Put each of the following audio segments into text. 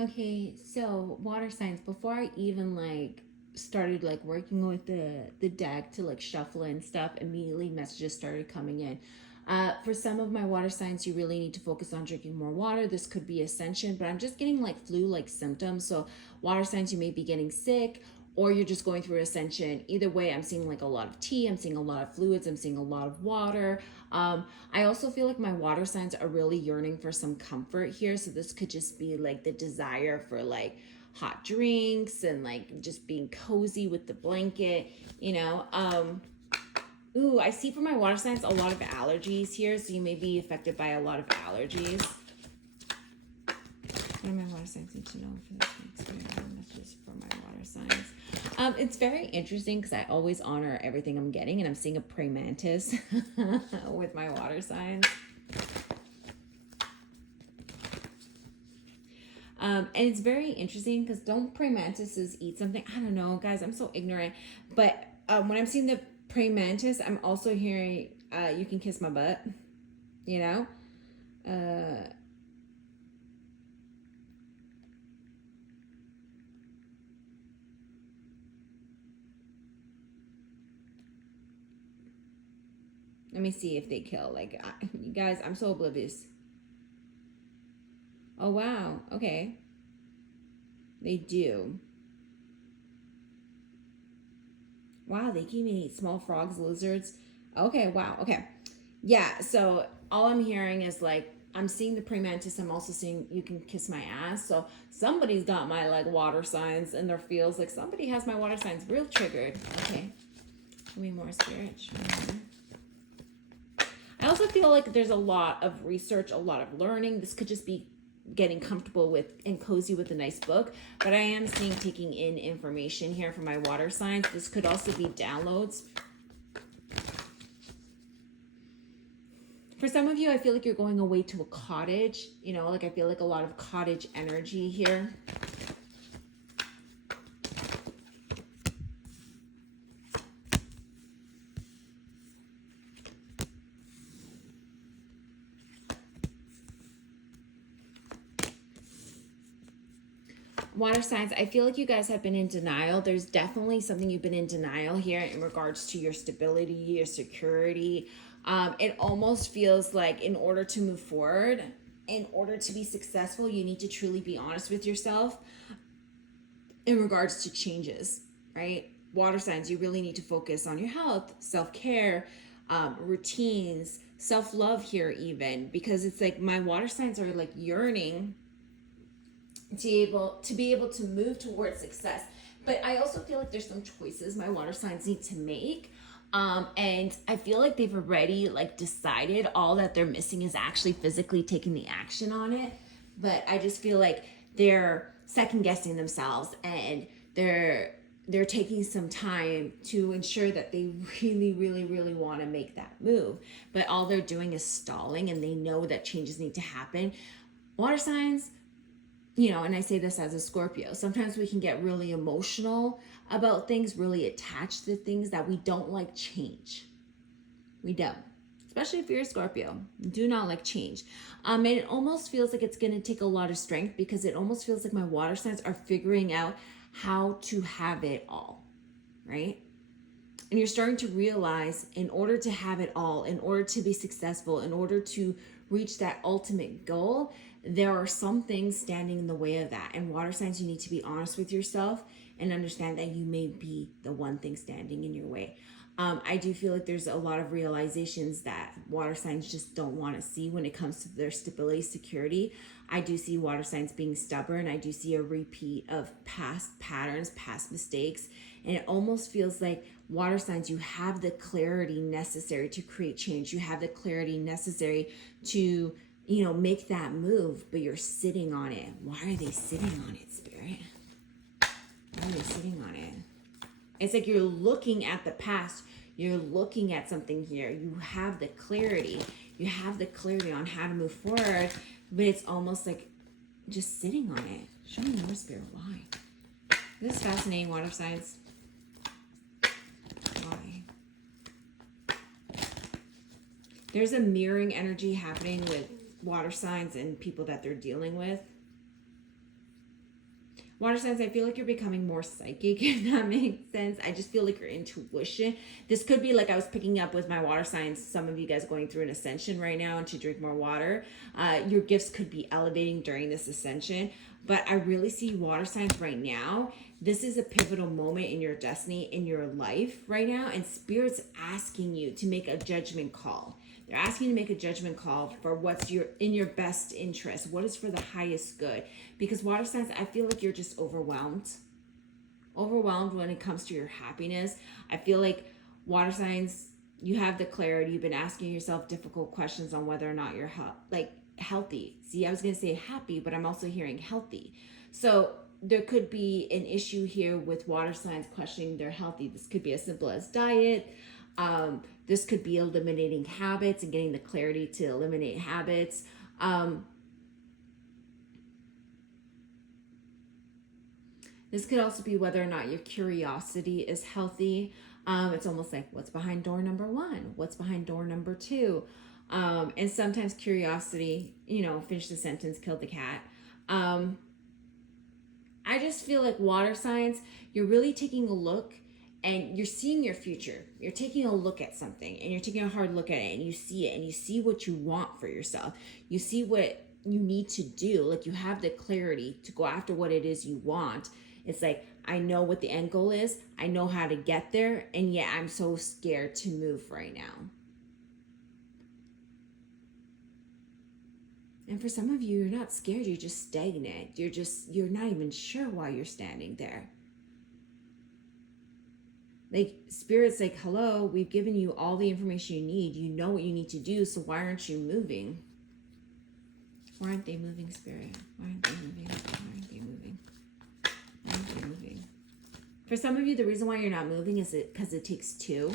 Okay, so water signs, before I even like started like working with the deck to like shuffle and stuff, immediately messages started coming in. For some of my water signs, you really need to focus on drinking more water. This could be ascension, but I'm just getting like flu like symptoms. So, water signs, you may be getting sick or you're just going through ascension. Either way, I'm seeing like a lot of tea, I'm seeing a lot of fluids, I'm seeing a lot of water. I also feel like my water signs are really yearning for some comfort here. So, this could just be like the desire for like hot drinks and like just being cozy with the blanket, you know. Ooh, I see for my water signs a lot of allergies here, so you may be affected by a lot of allergies. What do my water signs need to know for this next messages for my water signs? It's very interesting because I always honor everything I'm getting, and I'm seeing a praying mantis with my water signs. And it's very interesting because don't praying mantises eat something? I don't know, guys. I'm so ignorant. But when I'm seeing the praying mantis, I'm also hearing you can kiss my butt. You know. Let me see if they kill. Like, you guys, I'm so oblivious. Oh, wow. Okay. They do. Wow, they can even eat small frogs, lizards. Okay, wow. Okay. Yeah, so all I'm hearing is like, I'm seeing the praying mantis. I'm also seeing you can kiss my ass. So somebody's got my like water signs in their fields. Like somebody has my water signs real triggered. Okay. Give me more spirit. I also feel like there's a lot of research, a lot of learning. This could just be getting comfortable with and cozy with a nice book, but I am seeing taking in information here for my water signs. This could also be downloads. For some of you, I feel like you're going away to a cottage, you know, like I feel like a lot of cottage energy here. Water signs, I feel like you guys have been in denial. There's definitely something you've been in denial here in regards to your stability, your security. It almost feels like in order to move forward, in order to be successful, you need to truly be honest with yourself in regards to changes, right? Water signs, you really need to focus on your health, self care, routines, self love here, even because it's like my water signs are like yearning to be able to move towards success. But I also feel like there's some choices my water signs need to make. And I feel like they've already like decided. All that they're missing is actually physically taking the action on it. But I just feel like they're second guessing themselves, and they're taking some time to ensure that they really want to make that move. But all they're doing is stalling, and they know that changes need to happen. Water signs, you know, and I say this as a Scorpio, sometimes we can get really emotional about things, really attached to things that we don't like change. We don't. Especially if you're a Scorpio. Do not like change. And it almost feels like it's going to take a lot of strength because it almost feels like my water signs are figuring out how to have it all, right? And you're starting to realize in order to have it all, in order to be successful, in order to reach that ultimate goal, there are some things standing in the way of that. And water signs, you need to be honest with yourself and understand that you may be the one thing standing in your way. I do feel like there's a lot of realizations that water signs just don't want to see when it comes to their stability, security. I do see water signs being stubborn. I do see a repeat of past patterns, past mistakes. And it almost feels like water signs, you have the clarity necessary to create change. You have the clarity necessary to, you know, make that move, but you're sitting on it. Why are they sitting on it, Spirit? Why are they sitting on it? It's like you're looking at the past. You're looking at something here. You have the clarity. You have the clarity on how to move forward, but it's almost like just sitting on it. Show me more, Spirit. Why? This is fascinating, water signs. Why? There's a mirroring energy happening with water signs and people that they're dealing with. Water signs, I feel like you're becoming more psychic, if that makes sense. I just feel like your intuition. This could be like I was picking up with my water signs. Some of you guys going through an ascension right now and to drink more water. Your gifts could be elevating during this ascension. But I really see water signs right now. This is a pivotal moment in your destiny, in your life right now. And Spirit's asking you to make a judgment call. They're asking you to make a judgment call for what's in your best interest. What is for the highest good? Because water signs, I feel like you're just overwhelmed. Overwhelmed when it comes to your happiness. I feel like water signs, you have the clarity. You've been asking yourself difficult questions on whether or not you're healthy. See, I was going to say happy, but I'm also hearing healthy. So there could be an issue here with water signs questioning their healthy. This could be as simple as diet. This could be eliminating habits and getting the clarity to eliminate habits. This could also be whether or not your curiosity is healthy. It's almost like what's behind door number 1? What's behind door number 2? And sometimes curiosity, finish the sentence, killed the cat. I just feel like water signs, you're really taking a look and you're seeing your future. You're taking a look at something and you're taking a hard look at it and you see it and you see what you want for yourself. You see what you need to do. Like you have the clarity to go after what it is you want. It's like, I know what the end goal is. I know how to get there. And yet I'm so scared to move right now. And for some of you, you're not scared. You're just stagnant. You're not even sure why you're standing there. Like Spirit's like, hello, we've given you all the information you need. You know what you need to do. So why aren't you moving? Why aren't they moving, Spirit? Why aren't they moving? Why aren't they moving? Why aren't they moving? For some of you, the reason why you're not moving is because it takes two.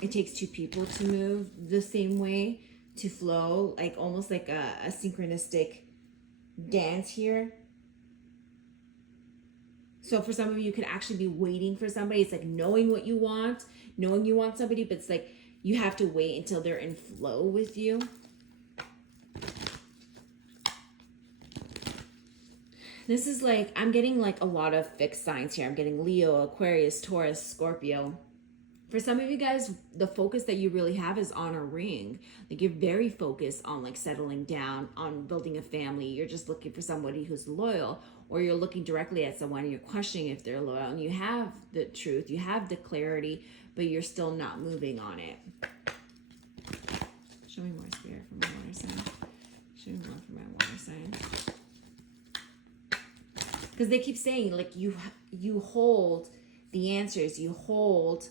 It takes two people to move the same way, to flow, like almost like a synchronistic dance here. So for some of you, you could actually be waiting for somebody. It's like knowing what you want, knowing you want somebody, but it's like you have to wait until they're in flow with you. This is like, I'm getting like a lot of fixed signs here. I'm getting Leo, Aquarius, Taurus, Scorpio. For some of you guys, the focus that you really have is on a ring. Like you're very focused on like settling down, on building a family. You're just looking for somebody who's loyal, or you're looking directly at someone and you're questioning if they're loyal. And you have the truth, you have the clarity, but you're still not moving on it. Show me more, Spirit, for my water sign. Show me more for my water sign. Because they keep saying like you hold the answers, you hold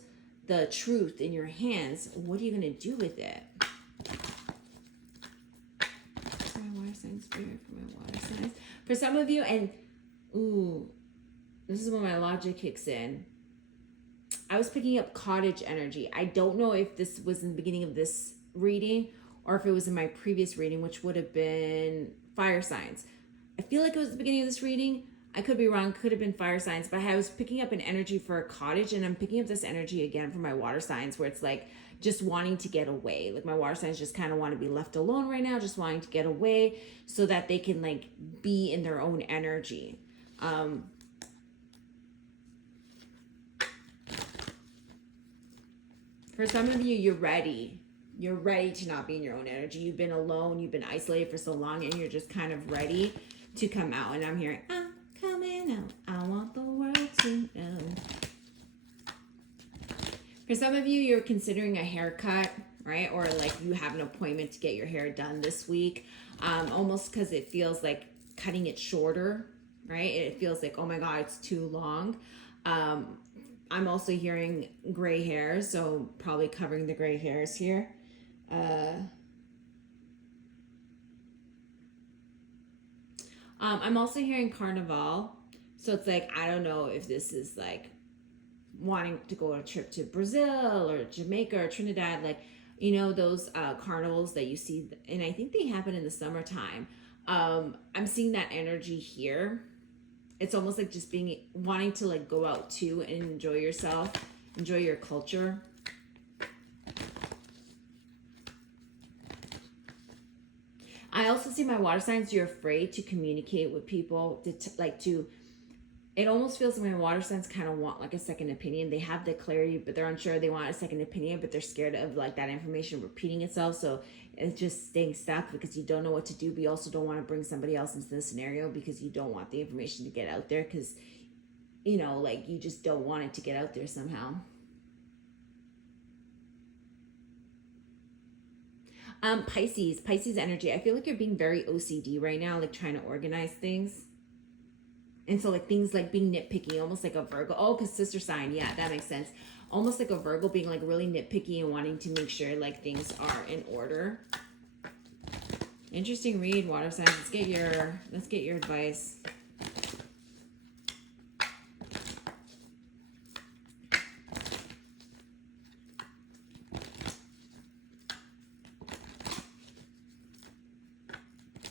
the truth in your hands. What are you going to do with it? For my water sign, Spirit, for my water signs. For some of you, and ooh, this is when my logic kicks in. I was picking up cottage energy. I don't know if this was in the beginning of this reading or if it was in my previous reading, which would have been fire signs. I feel like it was the beginning of this reading. I could be wrong, could have been fire signs, but I was picking up an energy for a cottage, and I'm picking up this energy again for my water signs where it's like just wanting to get away. Like my water signs just kind of want to be left alone right now, just wanting to get away so that they can like be in their own energy. For some of you, you're ready. You're ready to not be in your own energy. You've been alone, you've been isolated for so long, and you're just kind of ready to come out. And I'm hearing, coming out. I want the world to know. For some of you, you're considering a haircut, right? Or like you have an appointment to get your hair done this week. Almost because it feels like cutting it shorter, right? It feels like, oh my God, it's too long. I'm also hearing gray hairs, so probably covering the gray hairs here. I'm also hearing carnival. So it's like, I don't know if this is like wanting to go on a trip to Brazil or Jamaica or Trinidad, like, you know, those carnivals that you see. And I think they happen in the summertime. I'm seeing that energy here. It's almost like just wanting to like go out too and enjoy yourself, enjoy your culture. I also see my water signs, you're afraid to communicate with people, it almost feels like my water signs kind of want like a second opinion. They have the clarity, but they're unsure. They want a second opinion, but they're scared of like that information repeating itself. So it's just staying stuck because you don't know what to do, but you also don't want to bring somebody else into the scenario because you don't want the information to get out there because, you know, like you just don't want it to get out there somehow. Pisces energy. I feel like you're being very OCD right now, like trying to organize things. And so like things like being nitpicky, almost like a Virgo. Oh, because sister sign. Yeah, that makes sense. Almost like a Virgo being like really nitpicky and wanting to make sure like things are in order. Interesting read, water signs. Let's get your advice.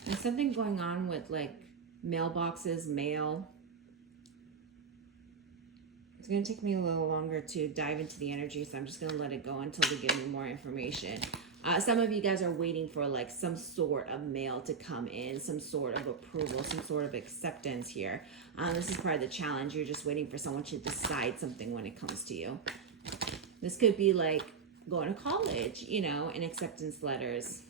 There's something going on with like mailboxes, mail. It's going to take me a little longer to dive into the energy, so I'm just going to let it go until they give me more information. Some of you guys are waiting for like some sort of mail to come in, some sort of approval, some sort of acceptance here. This is part of the challenge. You're just waiting for someone to decide something when it comes to you. This could be like going to college, you know, and acceptance letters.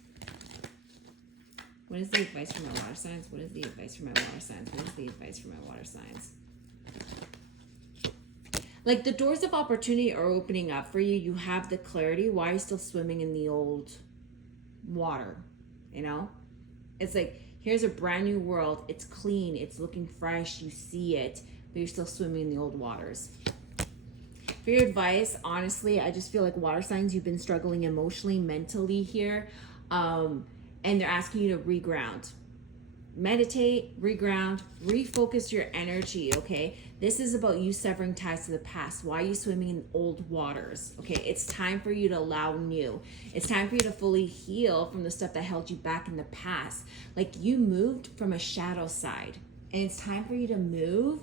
What is the advice for my water signs? What is the advice for my water signs? What is the advice for my water signs? Like the doors of opportunity are opening up for you. You have the clarity. Why are you still swimming in the old water? You know? It's like, here's a brand new world. It's clean. It's looking fresh. You see it. But you're still swimming in the old waters. For your advice, honestly, I just feel like water signs, you've been struggling emotionally, mentally here. And they're asking you to reground. Meditate, reground, refocus your energy, okay? This is about you severing ties to the past. Why are you swimming in old waters? Okay, it's time for you to allow new. It's time for you to fully heal from the stuff that held you back in the past. Like you moved from a shadow side, and it's time for you to move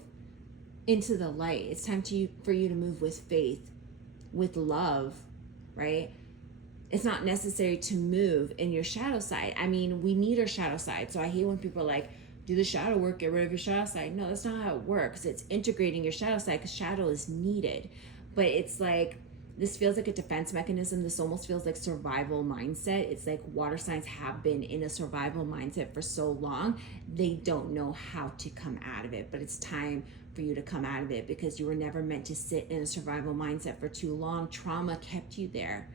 into the light. It's time for you to move with faith, with love, right? It's not necessary to move in your shadow side. I mean, we need our shadow side. So I hate when people are like, do the shadow work, get rid of your shadow side. No, that's not how it works. It's integrating your shadow side because shadow is needed. But it's like, this feels like a defense mechanism. This almost feels like survival mindset. It's like water signs have been in a survival mindset for so long. They don't know how to come out of it. But it's time for you to come out of it because you were never meant to sit in a survival mindset for too long. Trauma kept you there.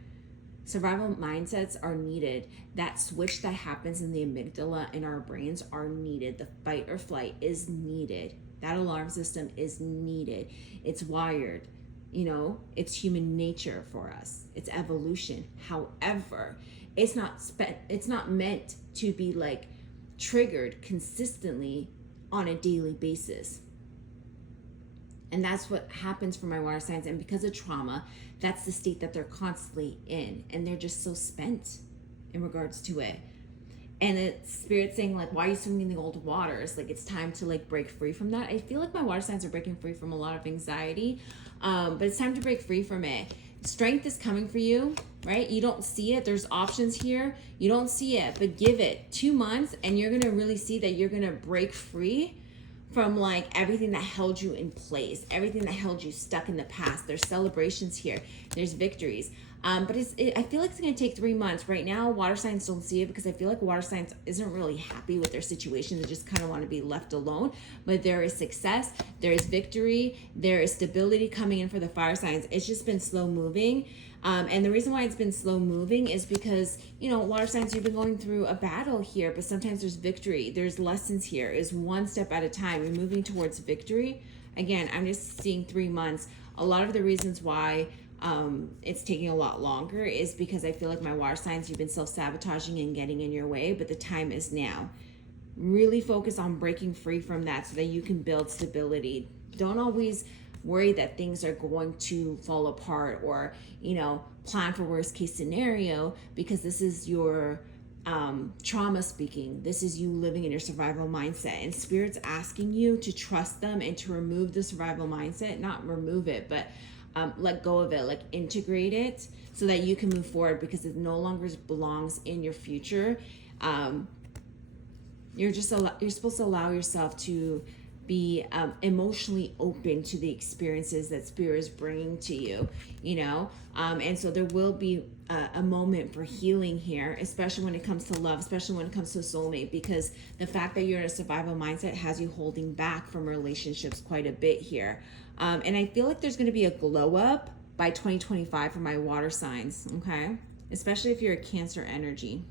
Survival mindsets are needed. That switch that happens in the amygdala in our brains are needed. The fight or flight is needed. That alarm system is needed. It's wired. You know, it's human nature for us. It's evolution. However, it's not meant to be like triggered consistently on a daily basis. And that's what happens for my water signs. And because of trauma, that's the state that they're constantly in. And they're just so spent in regards to it. And it's spirit saying like, why are you swimming in the old waters? Like it's time to like break free from that. I feel like my water signs are breaking free from a lot of anxiety. But it's time to break free from it. Strength is coming for you, right? You don't see it. There's options here. You don't see it, but give it 2 months and you're going to really see that you're going to break free from like everything that held you in place, everything that held you stuck in the past. There's celebrations here. There's victories. But I feel like it's going to take 3 months. Right now, water signs don't see it because I feel like water signs isn't really happy with their situation. They just kind of want to be left alone. But there is success. There is victory. There is stability coming in for the fire signs. It's just been slow moving. And the reason why it's been slow moving is because, you know, water signs, you've been going through a battle here, but sometimes there's victory. There's lessons here. It's one step at a time. You're moving towards victory. Again, I'm just seeing 3 months. A lot of the reasons why it's taking a lot longer is because I feel like my water signs, you've been self-sabotaging and getting in your way, but the time is now. Really focus on breaking free from that so that you can build stability. Don't always worry that things are going to fall apart or, you know, plan for worst case scenario, because this is your trauma speaking. This is you living in your survival mindset, and spirit's asking you to trust them and to remove the survival mindset, not remove it, but let go of it, like integrate it so that you can move forward, because it no longer belongs in your future. You're supposed to allow yourself to be emotionally open to the experiences that spirit is bringing to you, you know. And so there will be a moment for healing here, especially when it comes to love, especially when it comes to a soulmate, because the fact that you're in a survival mindset has you holding back from relationships quite a bit here. And I feel like there's going to be a glow up by 2025 for my water signs, okay, especially if you're a Cancer energy.